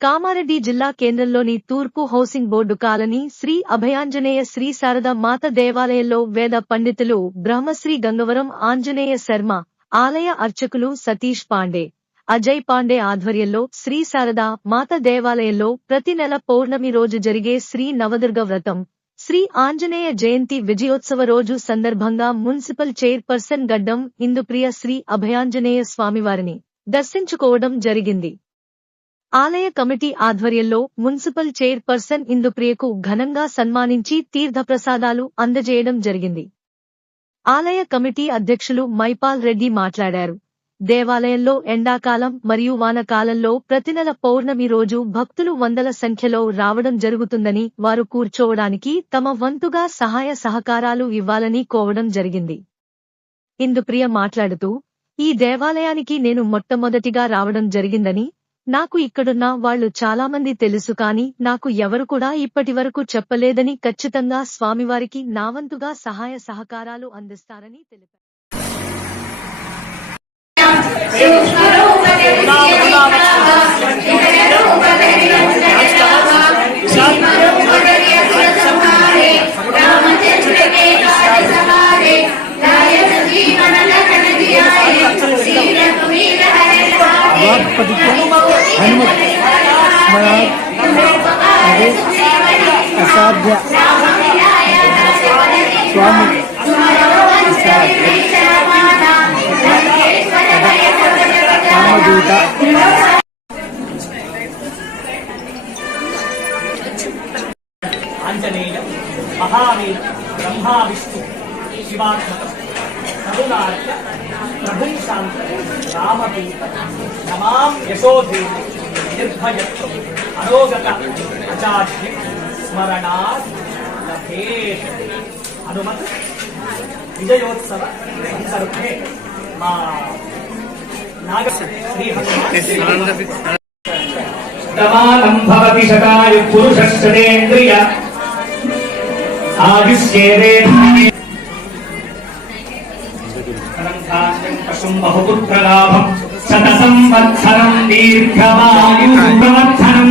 కామారెడ్డి జిల్లా కేంద్రంలోని తూర్పు housing board colony Shri Abhayanjaneya Shri Sharada Mata దేవాలయంలో వేద పండితులు బ్రహ్మశ్రీ గంగవరం ఆంజనేయ శర్మ ఆలయ అర్చకులు సతీష్ పాండే అజయ్ పాండే ఆధ్వర్యంలో శ్రీ శారద మాత దేవాలయంలో ప్రతి నెల పౌర్ణమి రోజు జరిగే శ్రీ నవదుర్గ వ్రతం శ్రీ ఆంజనేయ జయంతి విజయోత్సవ రోజు సందర్భంగా మున్సిపల్ చైర్పర్సన్ గడ్డం ఇందుప్రియ శ్రీ అభయాంజనేయ స్వామివారిని దర్శించుకోవడం జరిగింది. ఆలయ కమిటీ ఆధ్వర్యంలో మున్సిపల్ చైర్పర్సన్ ఇందుప్రియకు ఘనంగా సన్మానించి తీర్థప్రసాదాలు అందజేయడం జరిగింది. ఆలయ కమిటీ అధ్యక్షులు మైపాల్ రెడ్డి మాట్లాడారు. దేవాలయంలో ఎండాకాలం మరియు వానకాలంలో ప్రతి నెల పౌర్ణమి రోజు భక్తులు వందల సంఖ్యలో రావడం జరుగుతుందని వారు కూర్చోవడానికి తమ వంతుగా సహాయ సహకారాలు ఇవ్వాలని కోవడం జరిగింది. ఇందుప్రియ మాట్లాడుతూ ఈ దేవాలయానికి నేను మొట్టమొదటిగా రావడం జరిగిందని నాకు ఇక్కడున్న వాళ్ళు చాలామంది తెలుసు కాని నాకు ఎవరు కూడా ఇప్పటివరకు చెప్పలేదని ఖచ్చితంగా స్వామివారికి నావంతుగా సహాయ సహకారాలు అందిస్తారని తెలిపారు. వాక్పతికి అసాధ్య స్వామి అసాధ్య రామదూత ఆంజనేయ మహావీర బ్రహ్మా విష్ణు శివాత్మక కరుణార్య ప్రభుం శాంత రామదూత నమాం యశోధేవి నిర్భయత్వం అరోగత అచార్య స్మరణాత్ లభేత్ హనుమత్ విజయోత్సవ సందర్భే మా నాగ శ్రీ హనుమాన్ ప్రమాణం భవతి శతాయ పురుషశ్చేంద్రియ ఆయుష్యేంద్రియ బహుపుత్రలాభం శత సంవత్సరం దీర్ఘమాయు ప్రవర్ధనం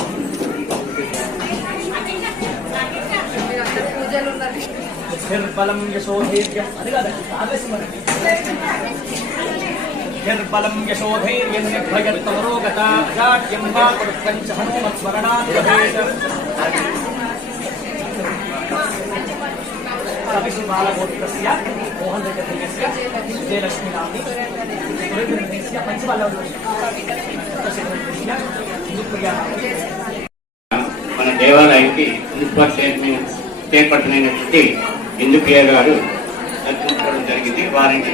నిర్బలం యశోధైర్యం అది కాదండి ఆవేశం నిర్బలం యశోధైర్యం నిర్భయత్వరోగత అజాడ్యం వా పరుత్కంచ హనుమత్స్మరణాత్ భవేత్ అభిషేకాలగోత్రస్య మోహన్ రెడ్డి మన దేవాలయానికి మున్సిపల్ చైర్మన్ ఎందుకు గారు దర్శించడం జరిగింది. వారికి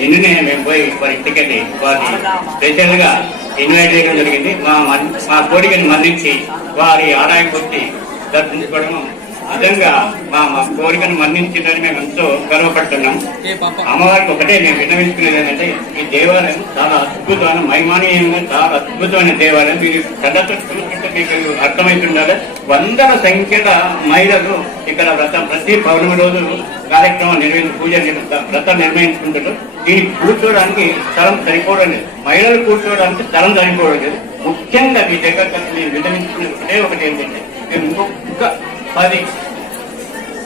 నిన్ననే మేము పోయి వారి ఇంటికెళ్ళి వారిని స్పెషల్గా ఇన్వైట్ చేయడం జరిగింది. మా మా కోరికను మన్నించి వారి ఆదాయం కొట్టి దర్శించుకోవడం నిజంగా మా మా కోరికను మన్నించిందని మేము ఎంతో గర్వపడుతున్నాం. అమ్మవారికి ఒకటే నేను విన్నవించుకునేది ఏంటంటే ఈ దేవాలయం చాలా అద్భుతమైన మైమానీయంగా చాలా అద్భుతమైన దేవాలయం. మీరు కళ్ళతో చూస్తుంటే మీకు అర్థమవుతుండాలి వందల సంఖ్యల మహిళలు ఇక్కడ వ్రతం ప్రతి పౌర్ణమి రోజు కార్యక్రమం నిర్వహించి పూజ వ్రతం నిర్వహించుకుంటారు దీనికి కూర్చోవడానికి స్థలం సరిపోవడం లేదు. మహిళలు కూర్చోవడానికి స్థలం సరిపోవడం లేదు. ముఖ్యంగా మీ దగ్గర నేను విన్నవించుకునే ఒకటే ఒకటి ఏంటంటే మీరు ఇంకొక పది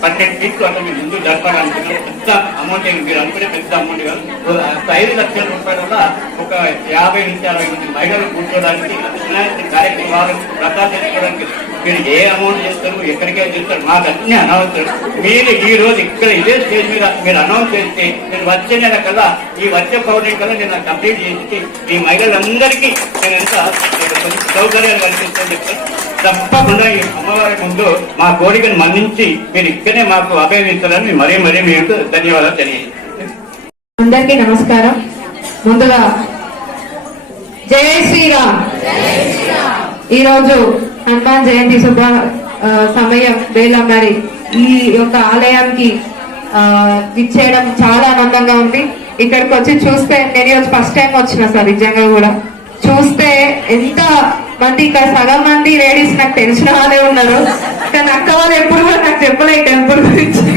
పన్నెండు ఫీట్లు అంటే మీరు ముందు జరపాలనుకున్న పెద్ద అమౌంట్ ఏమి మీరు అనుకునే పెద్ద అమౌంట్ కాదు. ఒక ఐదు లక్షల రూపాయల వల్ల ఒక యాభై నుంచి అరవై మంది మహిళలు కూర్చోడానికి కార్యక్రమాలు వ్రతాలు చేసుకోవడానికి మీరు ఏ అమౌంట్ చేస్తారు ఎక్కడికే చేస్తారు మాకు అన్ని అనవసరం మీరు ఈ రోజు ఇక్కడ ఇదే స్టేజ్ మీద మీరు అనౌన్స్ చేస్తే నేను వచ్చే నెల కల్లా ఈ వచ్చే పౌర్ణమి కల్లా నేను కంప్లీట్ చేసి ఈ మహిళలందరికీ నేను ఎంత సౌకర్యాలు కల్పిస్తాను చెప్తాను. తప్పకుండా ఈ అమ్మవారి ముందు మా కోరికను మన్నించి మీరు ఇక్కడే మాకు అభయమిస్తారని మరీ మరీ మీకు ధన్యవాదాలు తెలియజేస్తాను అందరికీ నమస్కారం. ముందుగా జయ శ్రీరామ్. ఈరోజు హనుమాన్ జయంతి శుభ సమయం వేళ మరి ఈ యొక్క ఆలయానికి ఇచ్చేయడం విచ్చేయడం చాలా ఆనందంగా ఉంది. ఇక్కడికి వచ్చి చూస్తే నేను ఈరోజు ఫస్ట్ టైం వచ్చిన సార్ నిజంగా కూడా. చూస్తే ఎంత మంది ఇక్కడ సగం మంది లేడీస్ నాకు తెలిసిన వాళ్ళే ఉన్నారు. కానీ అక్క వాళ్ళు ఎప్పుడు కూడా నాకు చెప్పలే టెంపుల్ గురించి.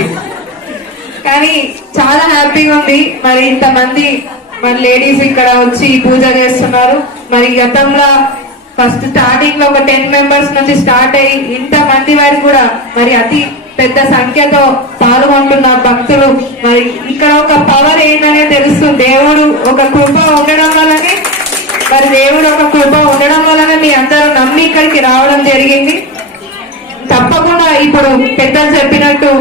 కానీ చాలా హ్యాపీగా ఉంది. మరి ఇంతమంది మరి లేడీస్ ఇక్కడ వచ్చి పూజ చేస్తున్నారు. మరి గతంలో ఫస్ట్ స్టార్టింగ్లో ఒక టెన్ మెంబర్స్ నుంచి స్టార్ట్ అయ్యి ఇంత మంది వారు కూడా మరి అతి పెద్ద సంఖ్యతో పాల్గొంటున్న భక్తులు. మరి ఇక్కడ ఒక పవర్ ఏంటనే తెలుస్తుంది. దేవుడు ఒక కృప ఉండడం వల్లనే మరి దేవుడు ఒక కృప ఉండడం వలన మీ అందరూ నమ్మి ఇక్కడికి రావడం జరిగింది. తప్పకుండా ఇప్పుడు పెద్దలు చెప్పినట్టు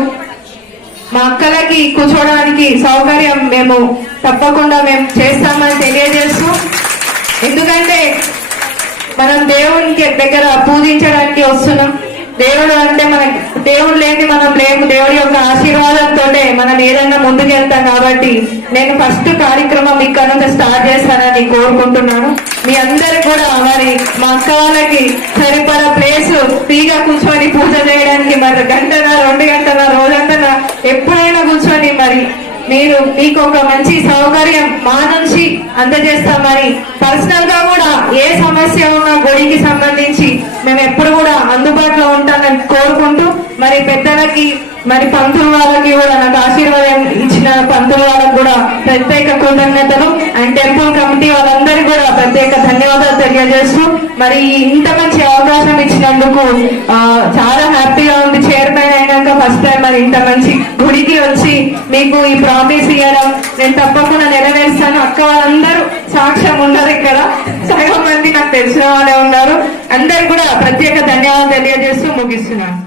మా అక్కలకి కూర్చోవడానికి సౌకర్యం మేము తప్పకుండా మేము చేస్తామని తెలియజేస్తూ ఎందుకంటే మనం దేవునికి దగ్గర పూజించడానికి వస్తున్నాం. దేవుడు అంటే మన దేవుడు లేని మనం లేము. దేవుడి యొక్క ఆశీర్వాదంతోనే మనం ఏదైనా ముందుకెళ్తాం కాబట్టి నేను ఫస్ట్ కార్యక్రమం ఇక్కడ నుంచి స్టార్ట్ చేస్తానని కోరుకుంటున్నాను. మీ అందరు కూడా మరి మా అక్క వాళ్ళకి సరిపడా ప్లేస్ ఫ్రీగా కూర్చొని పూజ చేయడానికి మరి గంటన రెండు గంటల రోజంతన ఎప్పుడైనా కూర్చొని మరి మీరు మీకు ఒక మంచి సౌకర్యం మా నుంచి అందజేస్తామని పర్సనల్గా కూడా ఏ సమస్య ఉన్నా గుడికి సంబంధించి మేము ఎప్పుడు కూడా అందుబాటులో ఉంటామని కోరుకుంటూ మరి పెద్దలకి మరి పంతులు వాళ్ళకి కూడా నాకు ఆశీర్వాదం ఇచ్చిన పంతులు వాళ్ళకి కూడా ప్రత్యేక కృతజ్ఞతలు. అండ్ టెంపుల్ కమిటీ వాళ్ళందరికీ కూడా ప్రత్యేక ధన్యవాదాలు తెలియజేస్తూ మరి ఇంత మంచి అవకాశం ఇచ్చినందుకు చాలా హ్యాపీగా ఉంది చైర్మన్ అయినాక ఫస్ట్ టైం మరి ఇంత మంచి గుడికి వచ్చి మీకు ఈ ప్రామిస్ ఇవ్వడం నేను తప్పకుండా నెరవేరుస్తాను. అక్క వాళ్ళందరూ సాక్ష్యం ఉన్నారు ఇక్కడ. సగం మంది నాకు తెలిసిన వాళ్ళే ఉన్నారు. అందరు కూడా ప్రత్యేక ధన్యవాదాలు తెలియజేస్తూ ముగిస్తున్నాను.